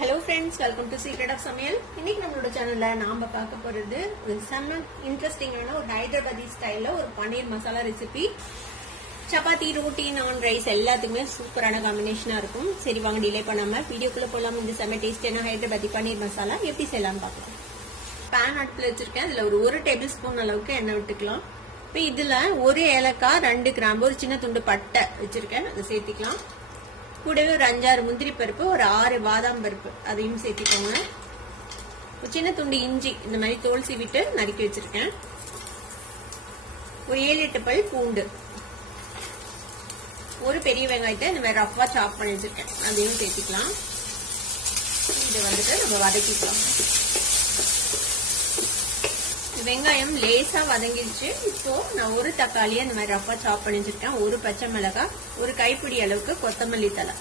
Hello friends, welcome to secret of சமையல். இன்னைக்கு நம்மளோட சேனல்ல நாம பார்க்க போறது ஒரு செம்ம இன்ட்ரெஸ்டிங்கான ஒரு ஹைதராபாதி ஸ்டைல்ல ஒரு பன்னீர் மசாலா ரெசிபி. சப்பாத்தி, ரோட்டி, நான், ரைஸ் எல்லாத்துக்குமே சூப்பரான காம்பினேஷனா இருக்கும். சரி வாங்க டிலே பண்ணாம வீடியோக்குள்ள போலாம். இந்த செம்ம டேஸ்டியான ஹைதராபாதி பன்னீர் மசாலா எப்படி செய்யலாம்னு பார்க்கலாம். பேன் அடுப்புல வச்சிருக்கேன். அதுல ஒரு டேபிள் ஸ்பூன் அளவுக்கு எண்ணெய் விட்டுக்கலாம். இப்போ இதுல ஒரு ஏலக்காய், 2 கிராம்பு, ஒரு சின்ன துண்டு பட்டை வச்சிருக்கேன், அதை சேர்த்திக்கலாம். கூடவே ஒரு 5-6 முந்திரி பருப்பு, ஒரு 6 பாதாம் பருப்பு அதையும் சேர்த்திக்கோங்க. ஒரு சின்ன துண்டு இஞ்சி இந்த மாதிரி தோல் சீவிட்டு நறுக்கி வச்சிருக்கேன். ஒரு 7-8 பல் பூண்டு, ஒரு பெரிய வெங்காயத்தை இந்த மாதிரி ரஃபா சாப் பண்ணி வச்சிருக்கேன், அதையும் சேர்த்திக்கலாம். இதை வந்துட்டு நம்ம வதக்கிக்கலாம். வெங்காயம் லேசா வதங்கிடுச்சு. இப்போ நான் ஒரு தக்காளியை இந்த மாதிரி ரஃபா சாப் பண்ணி வச்சிருக்கேன், ஒரு பச்சை மிளகாய், ஒரு கைப்பிடி அளவுக்கு கொத்தமல்லி தலை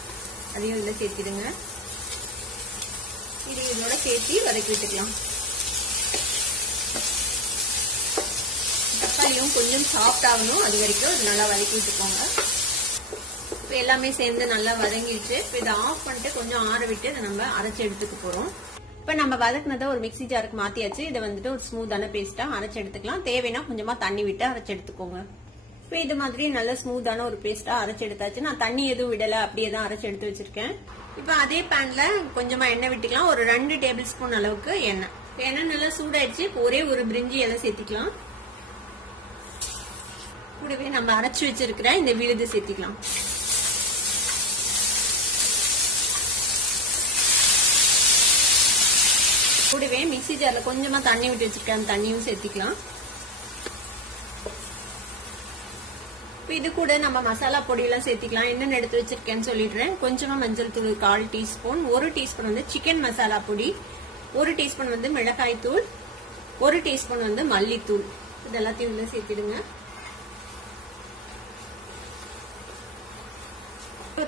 அதையும் இதுல சேர்த்திடுங்க. இது இதோட சேர்த்தி வதக்கி விட்டுக்கலாம். தக்காளியும் கொஞ்சம் சாஃப்ட் ஆகணும், அது வரைக்கும் இது நல்லா வதக்கி விட்டுக்கோங்க. இப்போ எல்லாமே சேர்ந்து நல்லா வதங்கிடுச்சு. இப்போ இதை ஆஃப் பண்ணிட்டு கொஞ்சம் ஆற விட்டு இதை நம்ம அரைச்சி எடுத்துக்க போறோம். இப்ப நம்ம வதக்குனதை ஒரு மிக்சி ஜாருக்கு மாத்தியாச்சு. இதை வந்துட்டு ஒரு ஸ்மூத்தான பேஸ்டா அரைச்சு எடுத்துக்கலாம். தேவைன்னா கொஞ்சமா தண்ணி விட்டு அரைச்சு எடுத்துக்கோங்க. இப்ப இது மாதிரி நல்ல ஸ்மூத்தான ஒரு பேஸ்டா அரைச்சு எடுத்தாச்சு. நான் தண்ணி எதுவும் விடல, அப்படியே தான் அரைச்சு எடுத்து வச்சிருக்கேன். இப்ப அதே பேன்ல கொஞ்சமா எண்ணெய் விட்டுக்கலாம். ஒரு 2 டேபிள் ஸ்பூன் அளவுக்கு எண்ணெய். எண்ணெய் நல்லா சூடாயிடுச்சு. இப்போ ஒரே ஒரு பிரிஞ்சி இலை சேர்த்திக்கலாம். கூடவே நம்ம அரைச்சு வச்சிருக்கிற இந்த விழுது சேர்த்திக்கலாம். கூடவே மிக்சி ஜார்ல கொஞ்சமா தண்ணி விட்டு வச்சிருக்கேன், தண்ணியும் சேர்த்திக்கலாம். இது கூட நம்ம மசாலா பொடி எல்லாம் சேர்த்திக்கலாம். என்னென்ன எடுத்து வச்சிருக்கேன்னு சொல்லிடுறேன். கொஞ்சமா மஞ்சள் தூள் 1/4 டீஸ்பூன், 1 டீஸ்பூன் வந்து சிக்கன் மசாலா பொடி, 1 டீஸ்பூன் வந்து மிளகாய் தூள், 1 டீஸ்பூன் வந்து மல்லித்தூள். இது எல்லாத்தையும் உள்ள சேர்த்திடுங்க.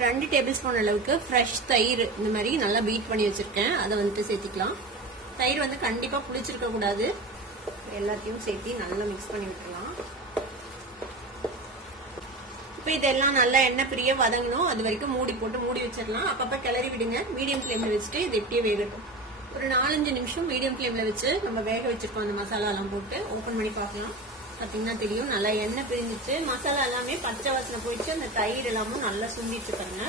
2 டேபிள் ஸ்பூன் அளவுக்கு ஃப்ரெஷ் தயிர் இந்த மாதிரி நல்லா பீட் பண்ணி வச்சிருக்கேன், அதை வந்துட்டு சேர்த்திக்கலாம். தயிர் வந்து கண்டிப்பா புளிச்சிருக்க கூடாது. எல்லாத்தையும் சேர்த்து நல்லா மிக்ஸ் பண்ணி விட்டுலாம். இப்ப இதெல்லாம் நல்லா எண்ணெய் பிரிய வதங்கணும், அது வரைக்கும் மூடி போட்டு மூடி வச்சிடலாம். அப்பப்ப கிளறி விடுங்க. மீடியம் ஃபிளேம்ல வச்சுட்டு இது எப்படியே வேகட்டும். ஒரு 4-5 நிமிஷம் மீடியம் ஃபிளேம்ல வச்சு நம்ம வேக வச்சிருக்கோம். அந்த மசாலா எல்லாம் போட்டு ஓபன் பண்ணி பார்க்கலாம். பாத்தீங்கன்னா தெரியும், நல்லா எண்ணெய் பிரிஞ்சிச்சு. மசாலா எல்லாமே பச்சை வாசனை போயிடுச்சு. அந்த தயிர் எல்லாமும் நல்லா சுண்டிட்டு பாருங்க.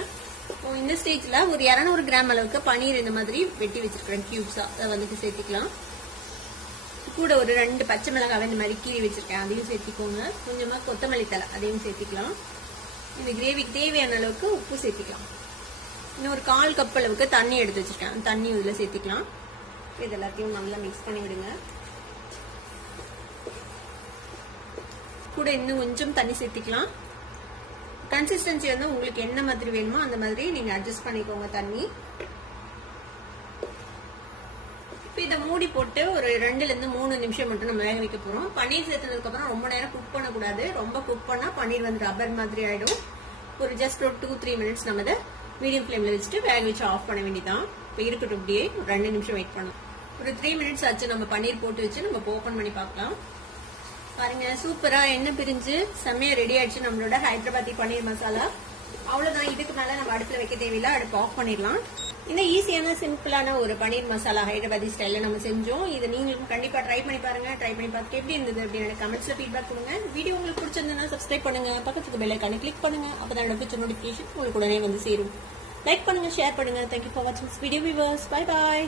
இந்த ஸ்டேஜ்ல ஒரு 200 கிராம் அளவுக்கு பன்னீர் இந்த மாதிரி வெட்டி வச்சிருக்கேன் கியூப்ஸா, அதை வந்துட்டு சேர்த்திக்கலாம். கூட ஒரு 2 பச்சை மிளகாய் இந்த மாதிரி கீறி வச்சிருக்கேன், அதையும் சேர்த்திக்கோங்க. கொஞ்சமா கொத்தமல்லி தலை அதையும் சேர்த்திக்கலாம். இந்த கிரேவிக்கு தேவையான அளவுக்கு உப்பு சேர்த்திக்கலாம். இன்னும் ஒரு 1/4 கப் அளவுக்கு தண்ணி எடுத்து வச்சிருக்கேன், தண்ணி இதுல சேர்த்திக்கலாம். இது எல்லாத்தையும் நல்லா மிக்ஸ் பண்ணி விடுங்க. கூட இன்னும் கொஞ்சம் தண்ணி சேர்த்திக்கலாம். கன்சிஸ்டன்சி வந்து உங்களுக்கு என்ன மாதிரி வேணுமோ அந்த மாதிரி நீங்க அட்ஜஸ்ட் பண்ணிக்கோங்க தண்ணி. இப்போ இதை மூடி போட்டு ஒரு 2-3 நிமிஷம் மட்டும் நம்ம வேக வைக்க போறோம். பன்னீர் சேர்த்ததுக்கு அப்புறம் ரொம்ப நேரம் குக் பண்ணக்கூடாது. ரொம்ப குக் பண்ணா பன்னீர் வந்து ரப்பர் மாதிரி ஆயிடும். ஒரு ஜஸ்ட் ஒரு 2-3 மினிட்ஸ் நம்ம அதை மீடியம் ஃபிளேம்ல வச்சுட்டு வேக வச்சு ஆஃப் பண்ண வேண்டியதான். இப்போ இருக்கட்டும், இப்படியே ஒரு 2 நிமிஷம் வெயிட் பண்ணலாம். ஒரு 3 மினிட்ஸ் ஆச்சு நம்ம பன்னீர் போட்டு வச்சு நம்ம ஓபன் பண்ணி பார்க்கலாம். பாருங்க, சூப்பரா எண்ணெய் பிரிஞ்சு செம்மையா ரெடி ஆயிடுச்சு நம்மளோட ஹைதராபாதி பன்னீர் மசாலா. அவ்வளவுதான். இதுக்கு மேல நம்ம அடுப்புல வைக்க தேவையில்லை, அடுப்பு ஆஃப் பண்ணிடலாம். இந்த ஈஸியான சிம்பிளான ஒரு பன்னீர் மசாலா ஹைதராபாதி ஸ்டைல்ல நம்ம செஞ்சோம். இதை நீங்களும் கண்டிப்பா ட்ரை பண்ணி பாருங்க. ட்ரை பண்ணி பார்த்து எப்படி இருந்தது அப்படின்னு கமெண்ட்ஸ்ல ஃபீட்பேக் கொடுங்க. வீடியோ உங்களுக்கு பிடிச்சிருந்தா சப்ஸ்கிரைப் பண்ணுங்க, பக்கத்துக்கு பெல் ஐகானை கிளிக் பண்ணுங்க. அப்பதான் என்னோட ஃபியூச்சர் நோட்டிபிகேஷன் உங்களுக்கு உடனே வந்து சேரும். லைக் பண்ணுங்க, ஷேர் பண்ணுங்க. தேங்க்யூ ஃபார் வாட்சிங் this video viewers. Bye bye.